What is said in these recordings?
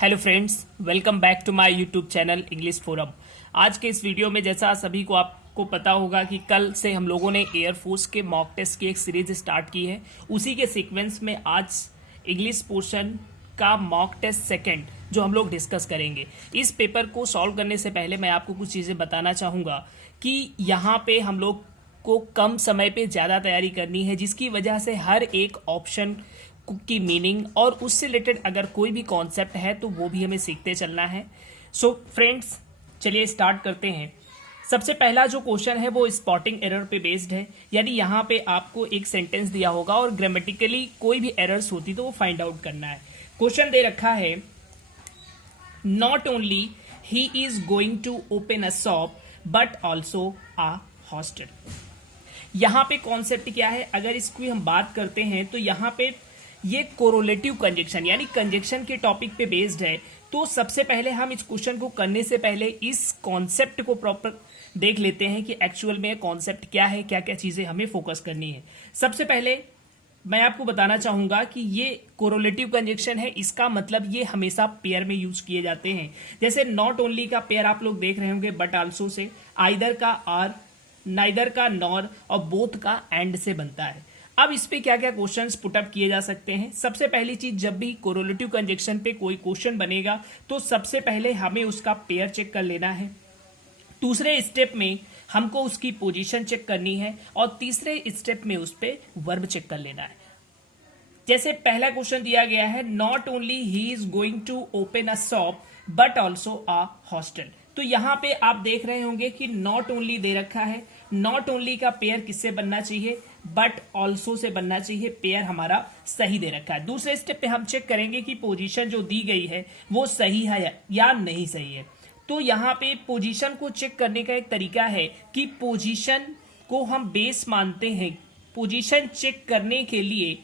Hello friends, welcome back to my YouTube channel English forum. आज के इस video में जैसा सभी को आपको पता होगा कि कल से हम लोगों ने एयरफोर्स के मॉक टेस्ट की एक सीरीज स्टार्ट की है। उसी के सीक्वेंस में आज इंग्लिश पोर्शन का मॉक टेस्ट सेकंड जो हम लोग डिस्कस करेंगे। इस पेपर को सॉल्व करने से पहले मैं आपको कुछ चीज़ें बताना चाहूँगा कि यहाँ पे हम लोग को कम समय पे ज़्यादा तैयारी करनी है, जिसकी वजह से हर एक ऑप्शन की मीनिंग और उससे रिलेटेड अगर कोई भी कॉन्सेप्ट है तो वो भी हमें सीखते चलना है। सो फ्रेंड्स, चलिए स्टार्ट करते हैं। सबसे पहला जो क्वेश्चन है वो स्पॉटिंग एरर पे बेस्ड है, यानी यहाँ पे आपको एक सेंटेंस दिया होगा और ग्रामेटिकली कोई भी एरर्स होती तो वो फाइंड आउट करना है। क्वेश्चन दे रखा है, not only he is going to open a shop but also a hostel. यहाँ पे कॉन्सेप्ट क्या है, अगर इसकी हम बात करते हैं तो यहाँ पे ये कोरोलेटिव कंजक्शन यानी कंजक्शन के टॉपिक पे बेस्ड है। तो सबसे पहले हम इस क्वेश्चन को करने से पहले इस कॉन्सेप्ट को प्रॉपर देख लेते हैं कि एक्चुअल में कॉन्सेप्ट क्या है, क्या क्या चीजें हमें फोकस करनी है। सबसे पहले मैं आपको बताना चाहूंगा कि ये कोरोलेटिव कंजक्शन है, इसका मतलब ये हमेशा पेयर में यूज किए जाते हैं। जैसे नॉट ओनली का पेयर आप लोग देख रहे होंगे बट आल्सो से, आइदर का आर, नाइदर का नॉर और बोथ का एंड से बनता है। अब इस पे क्या क्या क्वेश्चंस पुटअप किए जा सकते हैं। सबसे पहली चीज, जब भी कोरोलेटिव कंजक्शन पे कोई क्वेश्चन बनेगा तो सबसे पहले हमें उसका पेयर चेक कर लेना है। दूसरे स्टेप में हमको उसकी पोजीशन चेक करनी है और तीसरे स्टेप में उस पे वर्ब चेक कर लेना है। जैसे पहला क्वेश्चन दिया गया है, not only he is going to open a shop but also a hostel. तो यहाँ पे आप देख रहे होंगे कि नॉट ओनली दे रखा है। नॉट ओनली का पेयर किससे बनना चाहिए, बट ऑल्सो से बनना चाहिए। पेयर हमारा सही दे रखा है। दूसरे स्टेप पे हम चेक करेंगे कि पोजीशन जो दी गई है वो सही है या नहीं सही है। तो यहाँ पे पोजीशन को चेक करने का एक तरीका है कि पोजीशन को हम बेस मानते हैं। पोजीशन चेक करने के लिए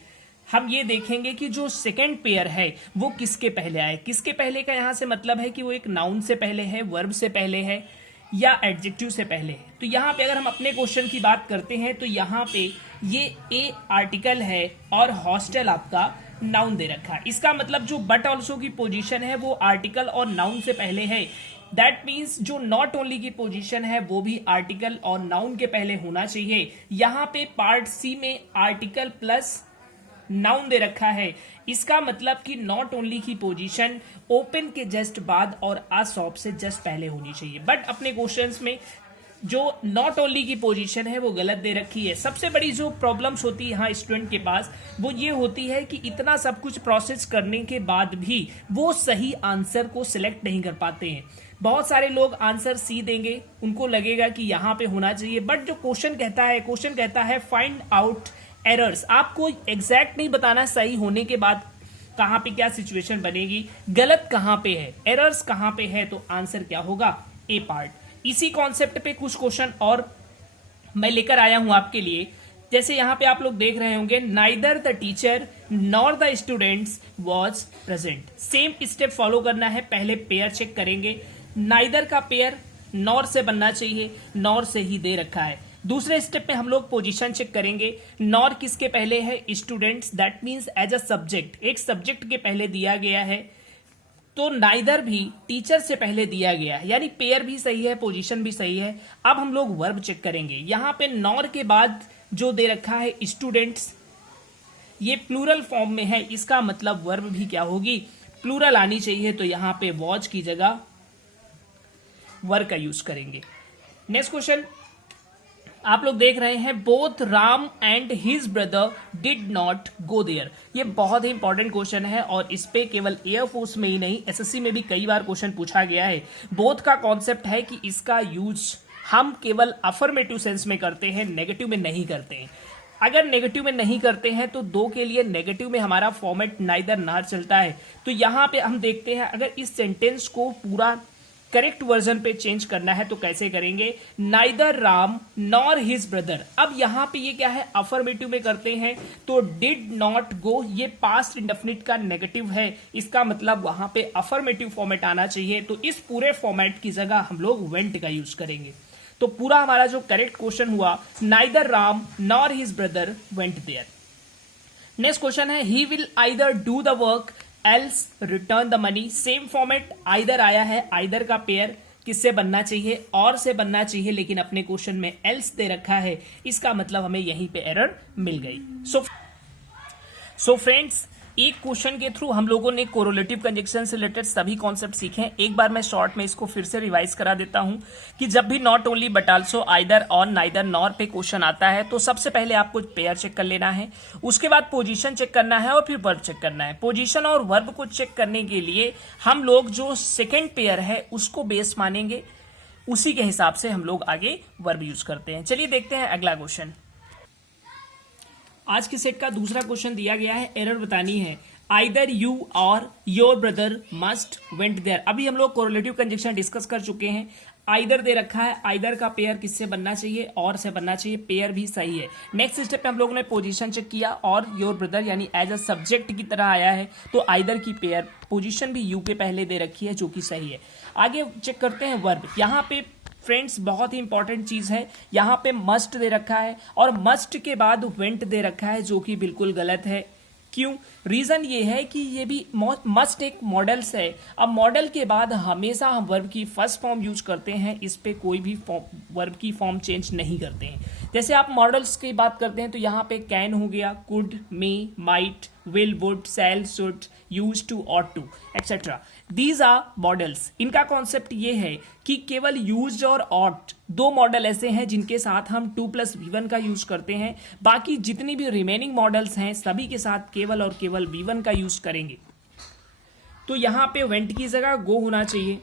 हम ये देखेंगे कि जो सेकंड पेयर है वो किसके पहले आए। किसके पहले का यहाँ से मतलब है कि वो एक नाउन से पहले है, वर्ब से पहले है या एडजेक्टिव से पहले है। तो यहाँ पे अगर हम अपने क्वेश्चन की बात करते हैं तो यहाँ पे ये ए आर्टिकल है और हॉस्टल आपका नाउन दे रखा है। इसका मतलब जो बट ऑल्सो की पोजीशन है वो आर्टिकल और नाउन से पहले है। दैट मीन्स जो नॉट ओनली की पोजीशन है वो भी आर्टिकल और नाउन के पहले होना चाहिए। यहाँ पे पार्ट सी में आर्टिकल प्लस नाउन दे रखा है। इसका मतलब कि नॉट ओनली की पोजीशन ओपन के जस्ट बाद और आ शॉप से जस्ट पहले होनी चाहिए। बट अपने क्वेश्चंस में जो नॉट ओनली की पोजीशन है वो गलत दे रखी है। सबसे बड़ी जो प्रॉब्लम्स होती है यहाँ स्टूडेंट के पास वो ये होती है कि इतना सब कुछ प्रोसेस करने के बाद भी वो सही आंसर को सिलेक्ट नहीं कर पाते हैं। बहुत सारे लोग आंसर सी देंगे, उनको लगेगा कि यहाँ पे होना चाहिए, बट जो क्वेश्चन कहता है फाइंड आउट एरर्स। आपको एग्जैक्ट नहीं बताना सही होने के बाद कहां पे क्या सिचुएशन बनेगी, गलत कहां पे है, एरर्स कहां पे है, तो आंसर क्या होगा, ए पार्ट। इसी कॉन्सेप्ट पे कुछ क्वेश्चन और मैं लेकर आया हूं आपके लिए। जैसे यहां पे आप लोग देख रहे होंगे, neither the teacher nor the students was present. Same step follow करना है। पहले पेयर चेक करेंगे। नाइदर का पेयर नॉर से बनना चाहिए, नॉर से ही दे रखा है। दूसरे स्टेप में हम लोग पोजीशन चेक करेंगे। नॉर किसके पहले है, students. That means as a subject, एक सब्जेक्ट के पहले दिया गया है। तो नाइदर भी टीचर से पहले दिया गया है, यानी पेयर भी सही है, पोजीशन भी सही है। अब हम लोग वर्ब चेक करेंगे। यहाँ पे नॉर के बाद जो दे रखा है स्टूडेंट्स, ये प्लूरल फॉर्म में है। इसका मतलब वर्ब भी क्या होगी, प्लूरल आनी चाहिए। तो यहाँ पे वॉच की जगह वर्ब का यूज करेंगे। नेक्स्ट क्वेश्चन आप लोग देख रहे हैं, both Ram and his brother did not go there. ये बहुत ही इंपॉर्टेंट क्वेश्चन है और इस पे केवल एयरफोर्स में ही नहीं, एसएससी में भी कई बार क्वेश्चन पूछा गया है। बोथ का कॉन्सेप्ट है कि इसका यूज हम केवल अफर्मेटिव सेंस में करते हैं, नेगेटिव में नहीं करते हैं। अगर नेगेटिव में नहीं करते हैं तो दो के लिए नेगेटिव में हमारा फॉर्मेट नाइदर नार चलता है। तो यहाँ पे हम देखते हैं, अगर इस सेंटेंस को पूरा करेक्ट वर्जन पे चेंज करना है तो कैसे करेंगे, neither Ram nor his brother. अब यहाँ पे ये क्या है, अफर्मेटिव में करते हैं तो डिड नॉट गो, ये पास्ट इंडेफिनिट का नेगेटिव है। इसका मतलब वहां पे अफर्मेटिव फॉर्मेट आना चाहिए। तो इस पूरे फॉर्मेट की जगह हम लोग वेंट का यूज करेंगे। तो पूरा हमारा जो करेक्ट क्वेश्चन हुआ, neither Ram nor his brother went there. Next question है, he will either do the work else return the money, same format either आया है, आइदर का पेयर किससे बनना चाहिए, और से बनना चाहिए, लेकिन अपने क्वेश्चन में एल्स दे रखा है, इसका मतलब हमें यहीं पे एरर मिल गई। सो फ्रेंड्स, एक क्वेश्चन के थ्रू हम लोगों ने कोरिलेटिव कंजक्शन से रिलेटेड सभी कॉन्सेप्ट सीखे हैं। एक बार मैं शॉर्ट में इसको फिर से रिवाइज करा देता हूं कि जब भी not only but also, either, और, नाइदर, नॉर पे क्वेश्चन आता है तो सबसे पहले आपको पेयर चेक कर लेना है, उसके बाद पोजीशन चेक करना है और फिर वर्ब चेक करना है। पोजीशन और वर्ब को चेक करने के लिए हम लोग जो सेकेंड पेयर है उसको बेस मानेंगे, उसी के हिसाब से हम लोग आगे वर्ब यूज करते हैं। चलिए देखते हैं अगला क्वेश्चन। आज के सेट का दूसरा क्वेश्चन दिया गया है, एरर बतानी है। आइदर यू और your brother must went there. अभी हम लोग कोरिलेटिव कंजक्शन डिस्कस कर चुके हैं। आइदर दे रखा है, आइदर का पेयर किससे बनना चाहिए, और से बनना चाहिए, पेयर भी सही है। नेक्स्ट स्टेप पे हम लोगों ने पोजीशन चेक किया और योर ब्रदर यानी एज अ सब्जेक्ट की तरह आया है, तो आइदर की पेयर पोजीशन भी यू के पहले दे रखी है, जो कि सही है। आगे चेक करते हैं वर्ब। यहाँ पे फ्रेंड्स बहुत ही इंपॉर्टेंट चीज है, यहाँ पे मस्ट दे रखा है और मस्ट के बाद वेंट दे रखा है, जो कि बिल्कुल गलत है। क्यों? रीजन ये है कि ये भी मस्ट एक मॉडल्स है। अब मॉडल के बाद हमेशा हम वर्ब की फर्स्ट फॉर्म यूज करते हैं, इस पे कोई भी वर्ब की फॉर्म चेंज नहीं करते हैं। जैसे आप मॉडल्स की बात करते हैं तो यहाँ पे कैन हो गया, could, may, might, will, would, shall, should, use to, ought to, etcetera. These are models. इनका कॉन्सेप्ट ये है कि केवल यूज और ऑट दो मॉडल ऐसे हैं जिनके साथ हम 2+V1 का यूज करते हैं। बाकी जितनी भी रिमेनिंग मॉडल्स हैं सभी के साथ केवल और केवल V1 का यूज करेंगे। तो यहाँ पे वेंट की जगह गो होना चाहिए।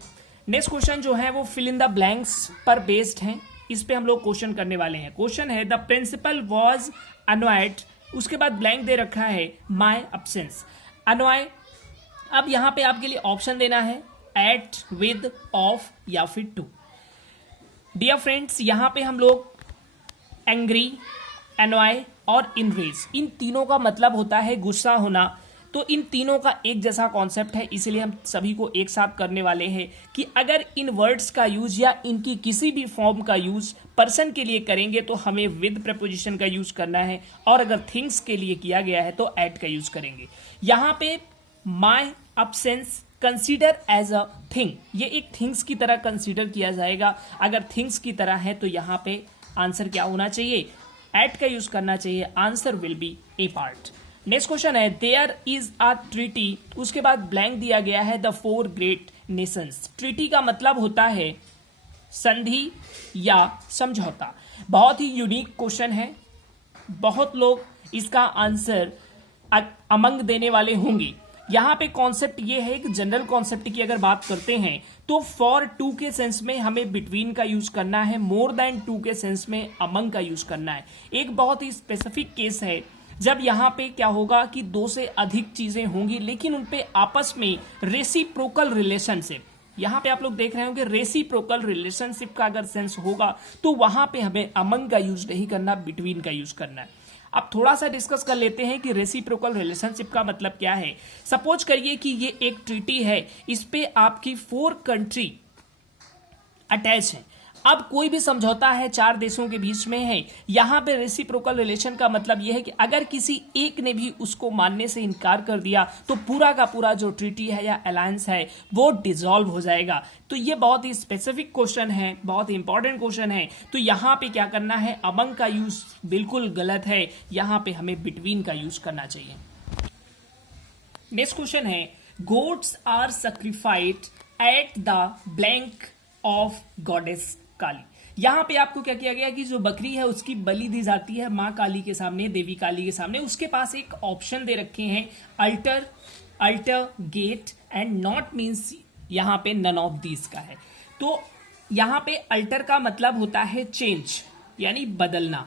नेक्स्ट क्वेश्चन जो है वो फिल इन द ब्लैंक्स पर बेस्ड है, इस पे हम लोग क्वेश्चन करने वाले हैं। क्वेश्चन है द प्रिंसिपल वॉज अनॉयड, उसके बाद ब्लैंक दे रखा है माई अब्सेंस। अनॉय, अब यहाँ पे आपके लिए ऑप्शन देना है एट, विद, ऑफ या फिर टू। डियर फ्रेंड्स, यहाँ पे हम लोग एंग्री, एनॉय और इनरेज, इन तीनों का मतलब होता है गुस्सा होना। तो इन तीनों का एक जैसा कॉन्सेप्ट है, इसलिए हम सभी को एक साथ करने वाले हैं कि अगर इन वर्ड्स का यूज या इनकी किसी भी फॉर्म का यूज पर्सन के लिए करेंगे तो हमें विद प्रपोजिशन का यूज करना है, और अगर थिंग्स के लिए किया गया है तो एट का यूज करेंगे। यहाँ पे my absence consider as a thing, ये एक थिंग्स की तरह कंसीडर किया जाएगा। अगर थिंग्स की तरह है तो यहाँ पे आंसर क्या होना चाहिए, एट का यूज करना चाहिए। Answer will be A part. Next question है देयर इज अ ट्रीटी, उसके बाद ब्लैंक दिया गया है द 4 ग्रेट नेशंस। ट्रीटी का मतलब होता है संधि या समझौता। बहुत ही यूनिक क्वेश्चन है, बहुत लोग इसका आंसर अमंग देने वाले होंगे। यहाँ पे कॉन्सेप्ट ये है कि जनरल कॉन्सेप्ट की अगर बात करते हैं तो फॉर टू के सेंस में हमें बिटवीन का यूज करना है, मोर देन टू के सेंस में अमंग का यूज करना है। एक बहुत ही स्पेसिफिक केस है जब यहाँ पे क्या होगा कि दो से अधिक चीजें होंगी लेकिन उनपे आपस में रेसिप्रोकल रिलेशनशिप, यहाँ पे आप लोग देख रहे होंगे रेसिप्रोकल रिलेशनशिप का अगर सेंस होगा तो वहां पे हमें अमंग का यूज नहीं करना, बिटवीन का यूज करना है। अब थोड़ा सा डिस्कस कर लेते हैं कि रेसिप्रोकल रिलेशनशिप का मतलब क्या है। सपोज करिए कि ये एक ट्रीटी है, इस पे आपकी 4 कंट्री अटैच है। अब कोई भी समझौता है 4 देशों के बीच में है, यहां पे रेसिप्रोकल रिलेशन का मतलब यह है कि अगर किसी एक ने भी उसको मानने से इनकार कर दिया तो पूरा का पूरा जो ट्रीटी है या अलायंस है वो डिसॉल्व हो जाएगा। तो ये बहुत ही स्पेसिफिक क्वेश्चन है, बहुत ही इंपॉर्टेंट क्वेश्चन है। तो यहाँ पे क्या करना है, अमंग का यूज बिल्कुल गलत है, यहाँ पे हमें बिटवीन का यूज करना चाहिए। नेक्स्ट क्वेश्चन है goats are sacrificed at the blank of goddess Kali. यहां पे आपको क्या किया गया कि जो बकरी है उसकी बलि दी जाती है मां काली के सामने, देवी काली के सामने। उसके पास एक ऑप्शन दे रखे हैं alter, alter, gate and not means यहां पे नन ऑफ दीज का है। तो यहां पे अल्टर का मतलब होता है चेंज यानी बदलना,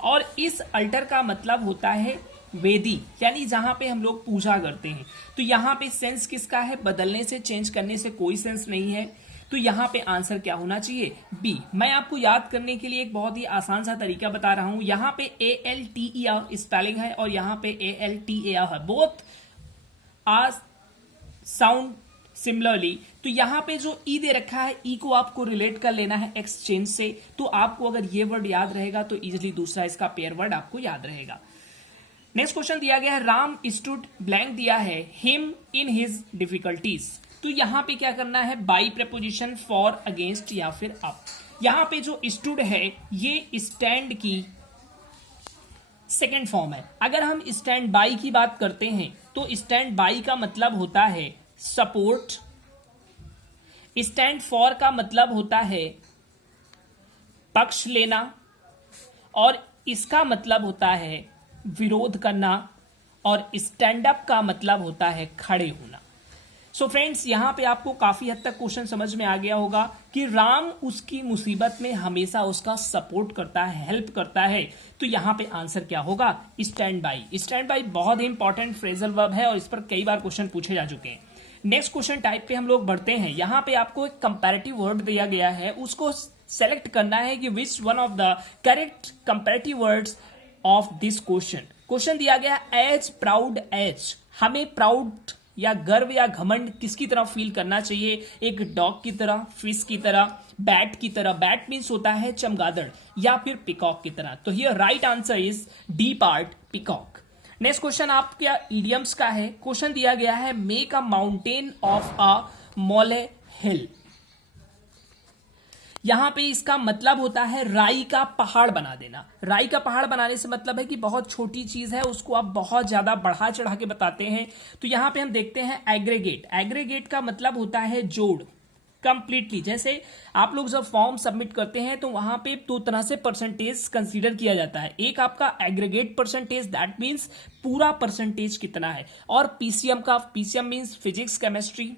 और इस अल्टर का मतलब होता है वेदी यानी जहां पे हम लोग पूजा करते हैं। तो यहां पे सेंस किसका है, बदलने से, चेंज करने से कोई सेंस नहीं है। तो यहां पे आंसर क्या होना चाहिए, बी। मैं आपको याद करने के लिए एक बहुत ही आसान सा तरीका बता रहा हूं। यहां पे ALTER स्पेलिंग है और यहां पे ALTAR है, बोथ आर साउंड सिमिलरली। तो यहां पे जो ई दे रखा है, ई को आपको रिलेट कर लेना है एक्सचेंज से। तो आपको अगर ये वर्ड याद रहेगा तो इजिली दूसरा इसका पेयर वर्ड आपको याद रहेगा। नेक्स्ट क्वेश्चन दिया गया है राम स्टूड ब्लैंक दिया है हिम इन हिज डिफिकल्टीज। तो यहां पे क्या करना है, बाई प्रपोजिशन, फॉर, अगेंस्ट या फिर अप। यहां पे जो स्टूड है ये स्टैंड की सेकेंड फॉर्म है। अगर हम स्टैंड बाई की बात करते हैं तो स्टैंड बाई का मतलब होता है सपोर्ट, स्टैंड फॉर का मतलब होता है पक्ष लेना, और इसका मतलब होता है विरोध करना, और स्टैंड अप का मतलब होता है खड़े होना। सो फ्रेंड्स, यहां पे आपको काफी हद तक क्वेश्चन समझ में आ गया होगा कि राम उसकी मुसीबत में हमेशा उसका सपोर्ट करता है, हेल्प करता है। तो यहां पे आंसर क्या होगा, स्टैंड बाई। स्टैंड बाई बहुत ही इंपॉर्टेंट फ्रेजल वर्ब है और इस पर कई बार क्वेश्चन पूछे जा चुके हैं। नेक्स्ट क्वेश्चन टाइप पे हम लोग बढ़ते हैं। यहां पे आपको एक कंपैरेटिव वर्ड दिया गया है, उसको सेलेक्ट करना है कि which one of the correct comparative words of this question. Question दिया गया एज प्राउड एज, हमें प्राउड या गर्व या घमंड किसकी तरह फील करना चाहिए, एक डॉग की तरह, फिश की तरह, बैट की तरह, बैट मीन्स होता है चमगादड़, या फिर पिकॉक की तरह। तो here right answer is D part, peacock. Next question आपका इडियम्स का है। क्वेश्चन दिया गया है make a mountain of a मोले हिल। यहां पे इसका मतलब होता है राई का पहाड़ बना देना। राई का पहाड़ बनाने से मतलब है कि बहुत छोटी चीज है उसको आप बहुत ज्यादा बढ़ा चढ़ा के बताते हैं। तो यहां पे हम देखते हैं एग्रीगेट। एग्रीगेट का मतलब होता है जोड़, कंप्लीटली। जैसे आप लोग जब फॉर्म सबमिट करते हैं तो वहां पे दो तरह से परसेंटेज कंसीडर किया जाता है। एक आपका एग्रीगेट परसेंटेज, दैट मीन्स पूरा परसेंटेज कितना है, और पीसीएम का, PCM means physics, chemistry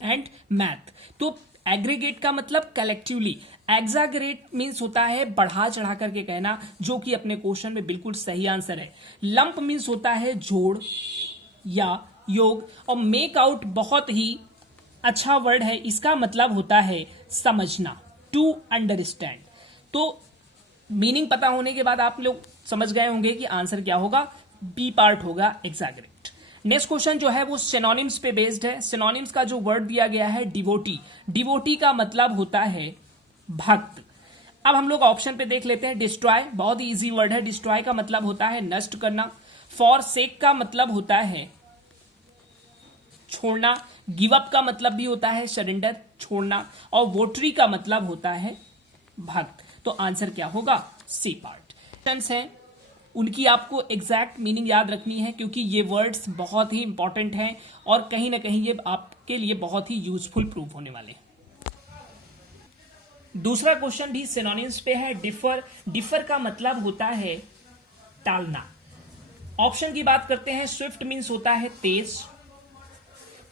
and math. तो एग्रीगेट का मतलब कलेक्टिवली, एग्जागरेट मीन्स होता है बढ़ा चढ़ा करके कहना, जो कि अपने क्वेश्चन में बिल्कुल सही आंसर है। लंप मीन्स होता है जोड़ या योग, और मेक आउट बहुत ही अच्छा वर्ड है, इसका मतलब होता है समझना, टू अंडरस्टैंड। तो मीनिंग पता होने के बाद आप लोग समझ गए होंगे कि आंसर क्या होगा, बी पार्ट होगा, एग्जैगरेट। नेक्स्ट क्वेश्चन जो है वो सिनोनिम्स पे बेस्ड है। सिनोनिम्स का जो वर्ड दिया गया है डिवोटी। डिवोटी का मतलब होता है भक्त। अब हम लोग ऑप्शन पे देख लेते हैं। डिस्ट्रॉय, बहुत ही इजी वर्ड है। डिस्ट्रॉय का मतलब होता है नष्ट करना। फॉर सेक का मतलब होता है छोड़ना। गिव अप का मतलब भी होता है सरेंडर, छोड़ना। और वोटरी का मतलब होता है भक्त। तो आंसर क्या होगा, सी पार्ट। टेंस है उनकी आपको एग्जैक्ट मीनिंग याद रखनी है, क्योंकि ये वर्ड्स बहुत ही इंपॉर्टेंट हैं और कहीं ना कहीं ये आपके लिए बहुत ही यूजफुल प्रूफ होने वाले हैं। दूसरा क्वेश्चन भी सिनोनिम्स पे है। डिफर। डिफर का मतलब होता है टालना। ऑप्शन की बात करते हैं। स्विफ्ट मीन्स होता है तेज।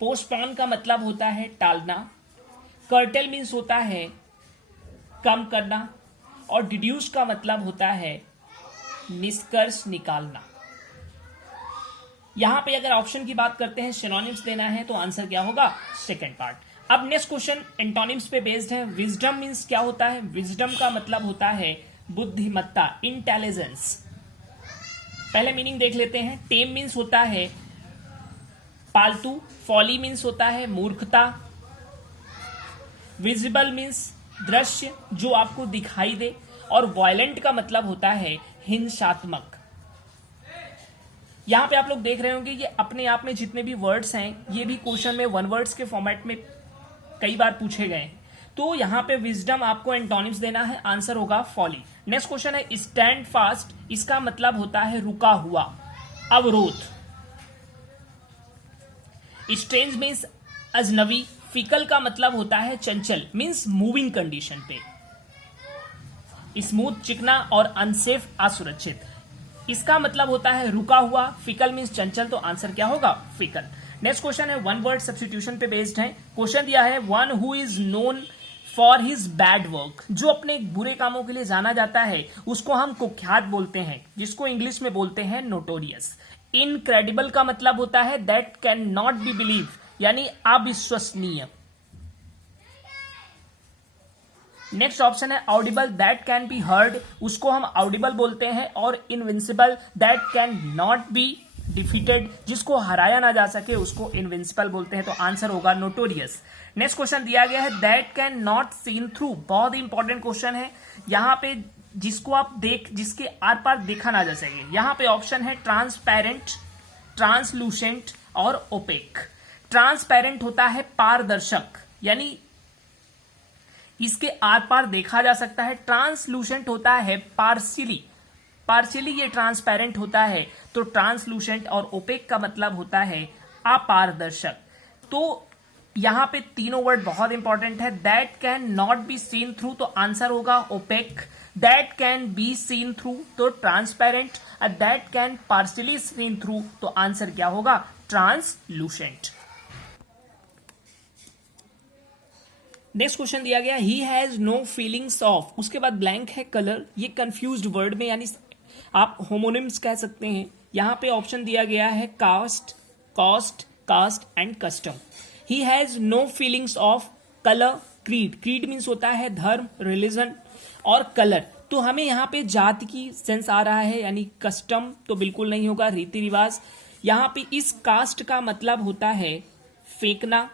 पोस्टपोन का मतलब होता है टालना। कर्टेल मीन्स होता है कम करना। और डिड्यूस का मतलब होता है निष्कर्ष निकालना। यहां पे अगर ऑप्शन की बात करते हैं, सिनोनिम्स देना है, तो आंसर क्या होगा, सेकंड पार्ट। अब नेक्स्ट क्वेश्चन एंटोनिम्स पे बेस्ड है। विजडम मीन्स क्या होता है, विजडम का मतलब होता है बुद्धिमत्ता, इंटेलिजेंस। पहले मीनिंग देख लेते हैं। टेम मीन्स होता है पालतू। फॉली मीन्स होता है मूर्खता। विजिबल मीन्स दृश्य, जो आपको दिखाई दे। और वायलेंट का मतलब होता है हिंसात्मक। यहां पे आप लोग देख रहे होंगे ये अपने आप में जितने भी वर्ड्स हैं ये भी क्वेश्चन में वन वर्ड्स के फॉर्मेट में कई बार पूछे गए हैं। तो यहां पे विजडम आपको एंटोनिम्स देना है, आंसर होगा फॉली। नेक्स्ट क्वेश्चन है स्टैंड फास्ट। इसका मतलब होता है रुका हुआ, अवरोध। स्ट्रेंज मीन्स अजनबी। फिकल का मतलब होता है चंचल, मीन्स मूविंग कंडीशन पे। स्मूथ चिकना और अनसेफ असुरक्षित। इसका मतलब होता है रुका हुआ। फिकल मीन्स चंचल, तो आंसर क्या होगा, फिकल। नेक्स्ट क्वेश्चन है वन वर्ड सब्स्टिट्यूशन पे बेस्ड है। क्वेश्चन दिया है one who is known for his bad work. जो अपने बुरे कामों के लिए जाना जाता है उसको हम कुख्यात बोलते हैं, जिसको इंग्लिश में बोलते हैं नोटोरियस। इनक्रेडिबल का मतलब होता है that can not B believe, यानी अविश्वसनीय। नेक्स्ट ऑप्शन है Audible, that can be heard, उसको हम ऑडिबल बोलते हैं। और invincible, that can not be defeated, जिसको हराया ना जा सके उसको इनविंसिबल बोलते हैं। तो आंसर होगा नोटोरियस। नेक्स्ट क्वेश्चन दिया गया है that can not seen through. बहुत ही इंपॉर्टेंट क्वेश्चन है। यहां पे जिसको आप जिसके आर पार देखा ना जा सके। यहां पे ऑप्शन है ट्रांसपेरेंट, ट्रांसलूसेंट और ओपेक। ट्रांसपेरेंट होता है पारदर्शक, यानी इसके आर पार देखा जा सकता है। ट्रांसलूसेंट होता है पार्शियली ये ट्रांसपेरेंट होता है। तो ट्रांसलूसेंट और ओपेक का मतलब होता है अपारदर्शक। तो यहां पे तीनों वर्ड बहुत इंपॉर्टेंट है। That can not be seen through, तो आंसर होगा opaque. That can be seen through, तो transparent. That can partially seen through, तो आंसर क्या होगा? ट्रांसलूसेंट। नेक्स्ट क्वेश्चन दिया गया, he has no feelings of, उसके बाद ब्लैंक है कलर। ये कंफ्यूज्ड वर्ड में, यानी आप होमोनिम्स कह सकते हैं। यहां पे ऑप्शन दिया गया है caste, cost, caste and custom. He has no feelings of colour, creed. Creed means होता है धर्म, रिलीजन, और कलर तो हमें यहां पे जाति की सेंस आ रहा है, यानी कस्टम तो बिल्कुल नहीं होगा, रीति रिवाज। यहां पे इस कास्ट का मतलब होता है फेंकना।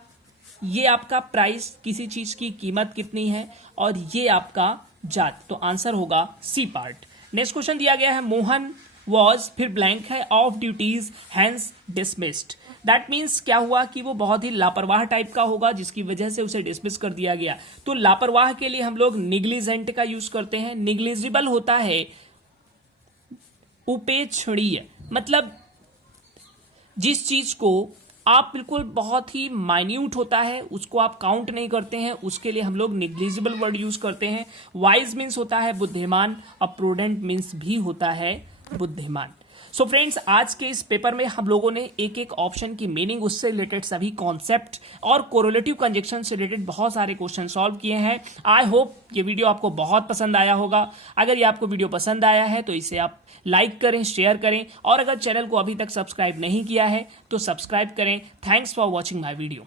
ये आपका प्राइस, किसी चीज की कीमत कितनी है, और ये आपका जात, तो आंसर होगा सी पार्ट। नेक्स्ट क्वेश्चन दिया गया है, मोहन वॉज, फिर ब्लैंक है, of duties hence dismissed. That means क्या हुआ कि वो बहुत ही लापरवाह टाइप का होगा, जिसकी वजह से उसे डिसमिस कर दिया गया। तो लापरवाह के लिए हम लोग निग्लिजेंट का यूज करते हैं। निग्लिजिबल होता है उपेक्षणीय, मतलब जिस चीज को आप बिल्कुल बहुत ही माइन्यूट होता है, उसको आप काउंट नहीं करते हैं, उसके लिए हम लोग निग्लिजिबल वर्ड यूज करते हैं। वाइज मीन्स होता है बुद्धिमान, और प्रूडेंट मीन्स भी होता है बुद्धिमान। सो फ्रेंड्स, आज के इस पेपर में हम लोगों ने एक एक ऑप्शन की मीनिंग, उससे रिलेटेड सभी कॉन्सेप्ट और कोरिलेटिव कंजक्शन से रिलेटेड बहुत सारे क्वेश्चन सॉल्व किए हैं। आई होप ये वीडियो आपको बहुत पसंद आया होगा। अगर ये आपको वीडियो पसंद आया है तो इसे आप लाइक करें, शेयर करें, और अगर चैनल को अभी तक सब्सक्राइब नहीं किया है तो सब्सक्राइब करें। Thanks for watching my video.